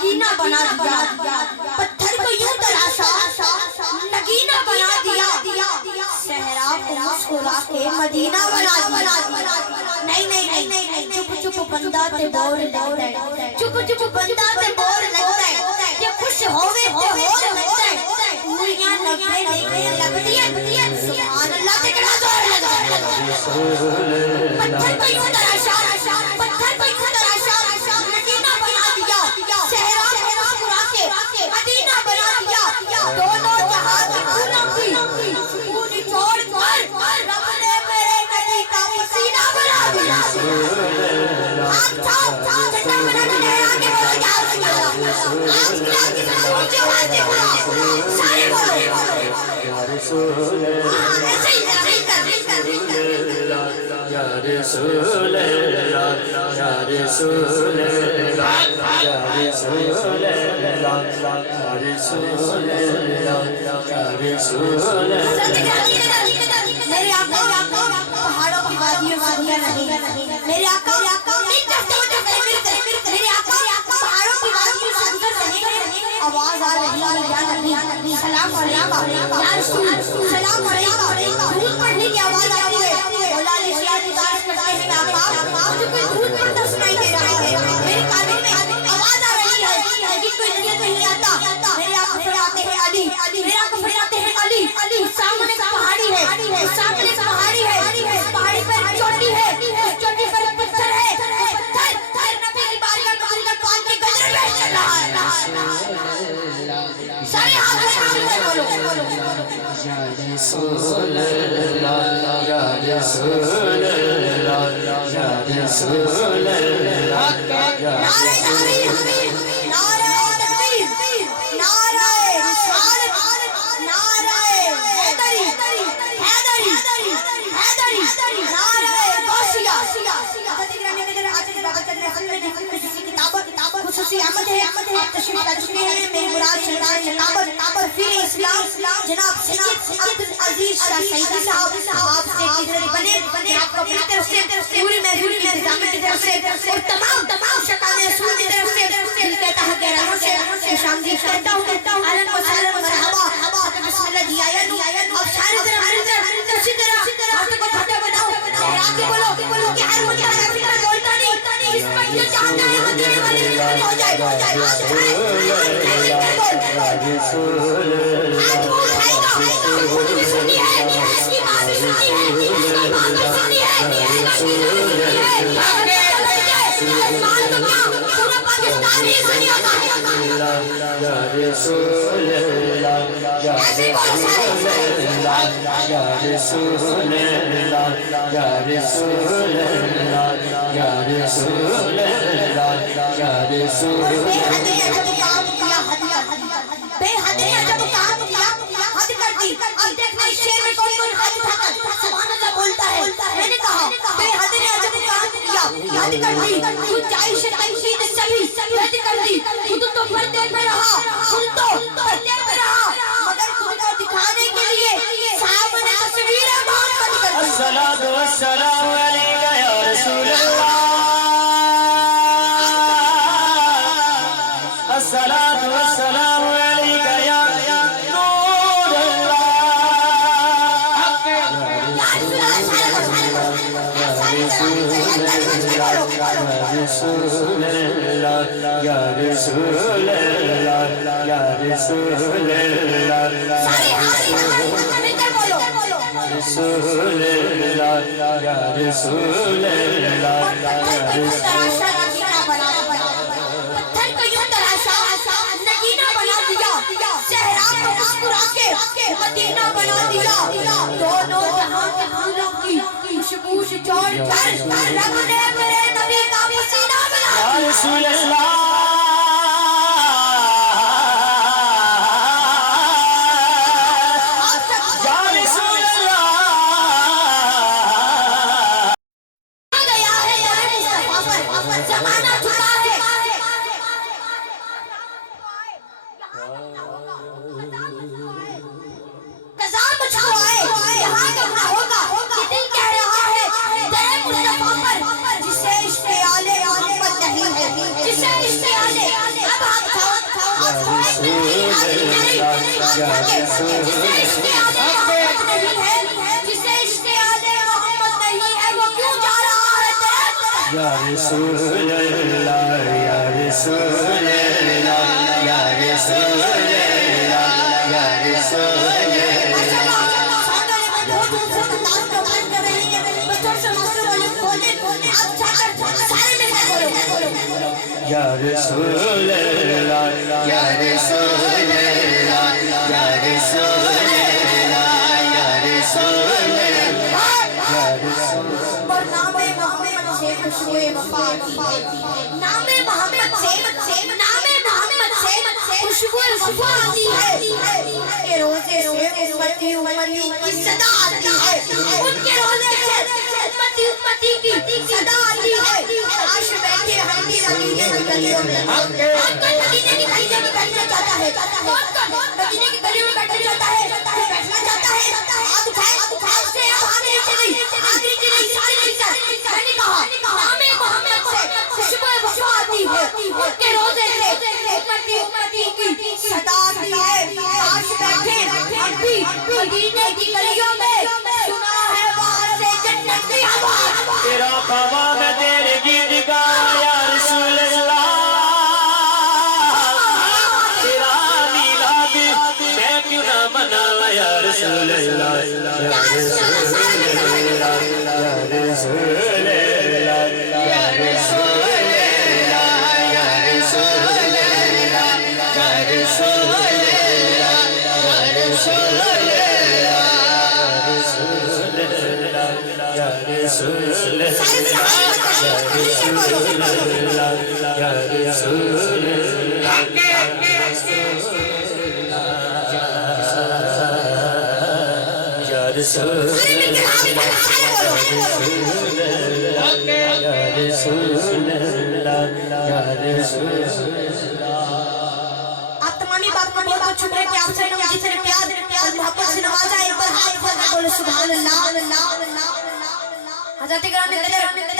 नगीना बना दिया, पत्थर को यूं तराशा नगीना बना दिया, सहरा को मुस्कुरा के मदीना बना दिया। नहीं नहीं नहीं, चुप चुप बंदा ते बोर लगता है, चुप चुप बंदा ते बोर लगता है, ये खुश होवे ते होर लगता है, पूरियां नब्बे नहीं लगती है, सुभान अल्लाह ते कितना जोर लगता है। पत्थर को यूं तराशा, पत्थर को यूं तराशा नगीना बना दिया, सहरा को मुस्कुरा के मदीना बना दिया, दोनों जहां की फूलों की पूरी छोड़ कर रब ने मेरे नबी का पसीना बना दिया। झंडा बना के आगे बोलो या रसूल अल्लाह, आज की ऊंची आवाज से बोलो, सारे बोलो या रसूल अल्लाह, ऐसे ही या रसूल अल्लाह, या रसूल अल्लाह, या रसूल अल्लाह, या रसूल अल्लाह, या रसूल अल्लाह। मेरे आका पहाड़ों की वादियों वादियां नहीं, मेरे आका मेरे आका पहाड़ों की वादियों वादियां नहीं, आवाज आ रही है या नबी सलाम अलैका या रसूल सलाम अलैका, दूध पढ़ने की आवाज आ रही है, मौला अली शिया की तारीफ करते हैं आका, मुझे कोई दूध पढ़ता सुनाई दे रहा है, मेरे कानों में आवाज आ रही है लेकिन कोई नजर नहीं आता। मेरे आका फरमाते हैं अली, मेरे आका फरमाते हैं अली, सामने पहाड़ी है, सामने पहाड़ी है, पहाड़ी पर चोटी है, चोटी पर पत्थर है, पत्थर नबी की बारगाह में पान के गजर में चल रहा है। सारे हाथ में बोलो या रसूल अल्लाह, या रसूल अल्लाह, या रसूल अल्लाह, या नारे तकबीर, नारे रिसालत, नारे हैदरी, नारे गौसिया। खुसूसी आमद है, आप तशरीफ ला चुके हैं, मेरी मुराद शनाबत फिर इस्लाम जनाब सैयद अब्दुल अजीज शाह सईदी साहब आपसे किधर बने आपको अपनी तरफ से पूरी महफिल की इंतजामियत की तरफ से और तमाम शताने रसूल की तरफ से दिल कहता है गहराइयों से खुशामदीद कहता हूं, अहलन व सहलन मरहबा, बिस्मिल्लाह जी आया। अब सारी तरफ उसी तरह हाथ को छोटा बनाओ, आके बोलो कि हर मुझे महफिल में बोलता नहीं, इस पर जो चाहता है हजरे वाले हो जाए, आज दिखाने के लिए सामने तस्वीरें बहुत बड़ी कर दी। अस्सलातु वस्सलामु अलैका या रसूल अल्लाह, अस्सलातु वस्सलामु अलैका या नूर अल्लाह, या रसूल अल्लाह, या रसूल अल्लाह, या रसूल अल्लाह, रसूल अल्लाह, या रसूल अल्लाह, या रसूल पत्थर को यूं तराशा नगीना बना दिया, सहरा को मुस्कुरा के मदीना बना दिया, दोनों जहां के फूलों की खुशबू से छोड़कर रब ने मेरे नबी का पसीना बना दिया। या रसूल अल्लाह, जमाना झुका है, कज़ाब मचा है, यहाँ करना होगा, ये दिल कह रहा है तेरे मुस्तफा पर, जिसे इश्क़ आले मोहम्मद नहीं है, जिसे इश्क़ आले अब जिसे इश्क़े आले मोहम्मद नहीं है, जिसे इश्क़े आले मोहम्मद नहीं है, वो क्यों जा रहा है तेरे? या रसूल अल्लाह, या रसूल अल्लाह, या रसूल अल्लाह, या रसूल या रसूल अल्लाह, या रसूल अल्लाह, या रसूल अल्लाह, या रसूल अल्लाह, या रसूल। और नामे मोहम्मद से खुशबुए वफा की, नामे मोहम्मद से खुशबुए वफा आती है, उनके रोज़े से उम्मती उम्मती की सदा आती है, उनके रोज़े से उम्मती उम्मती की सदा आती है। आश बैठे हंडी मदीने की गलियों में, कौन मदीने की गलियों में बैठना चाहता है? कौन मदीने की गलियों में बैठना चाहता है? बैठना चाहता है? हाथ उठाए, हाथ से आगे चली, आगे चली, सारी चीज़ें मैंने कहा नामे मोहम्मद से खुशबू वफा आती है, उनके रोज़े से उम्मती उम्मती की सदा आती है। आश बैठे हम भी मदीने की गलियों में, सुना है वहाँ से जन्नत की आवाज़। तेरा बाबा मैं तेरे गीत गाया या रसूल अल्लाह, तेरा मिलाद मैं क्यों ना मनावा या रसूल अल्लाह, या रसूल अल्लाह, या रसूल अल्लाह, या रसूल अल्लाह, या रसूल अल्लाह, या रसूल अल्लाह, या रसूल अल्लाह, या रसूल अल्लाह। आप तमामी बात को बहुत छुप रहे कि आपसे जितने प्यार और मोहब्बत से नवाजा, एक बार हाथ उठा के बोलो सुभान अल्लाह। हज़रत ग्राम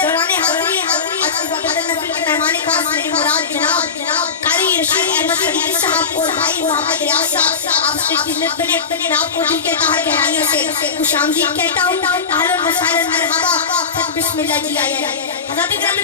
दौरान हाज़री आज की बाबत महफिल के मेहमान खास मेरी मुराद जनाब कारी रशीद अहमद सदीकी साहब और भाई मोहम्मद रियाज साहब, आप से खिदमत में जनाब को दिल के तार गहराइयों से खुशामदीद कहता हूं। अहलन व सहलन मरहबा, बिस्मिल्लाह जी आइए। हज़रत ग्राम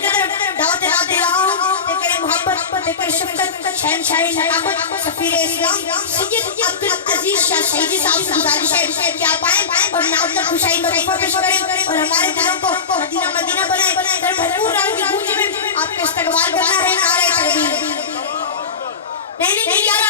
दावत दे रहा हूं, तेरे मोहब्बत तेरे शफकत शहंशाह नवाबत सफीर इस्लाम सैयद अब्दुल अजीज शाह शहीदी साहब से गुजारिश है कि आप आएं और नात का खुशाई का तोहफा पेश करें और हमारे दिलों को मदीना मदीना बनाए। कर भरपूर रंग की गूंज में आपके इस्तकबाल करना है नारे तकबीर। नहीं यार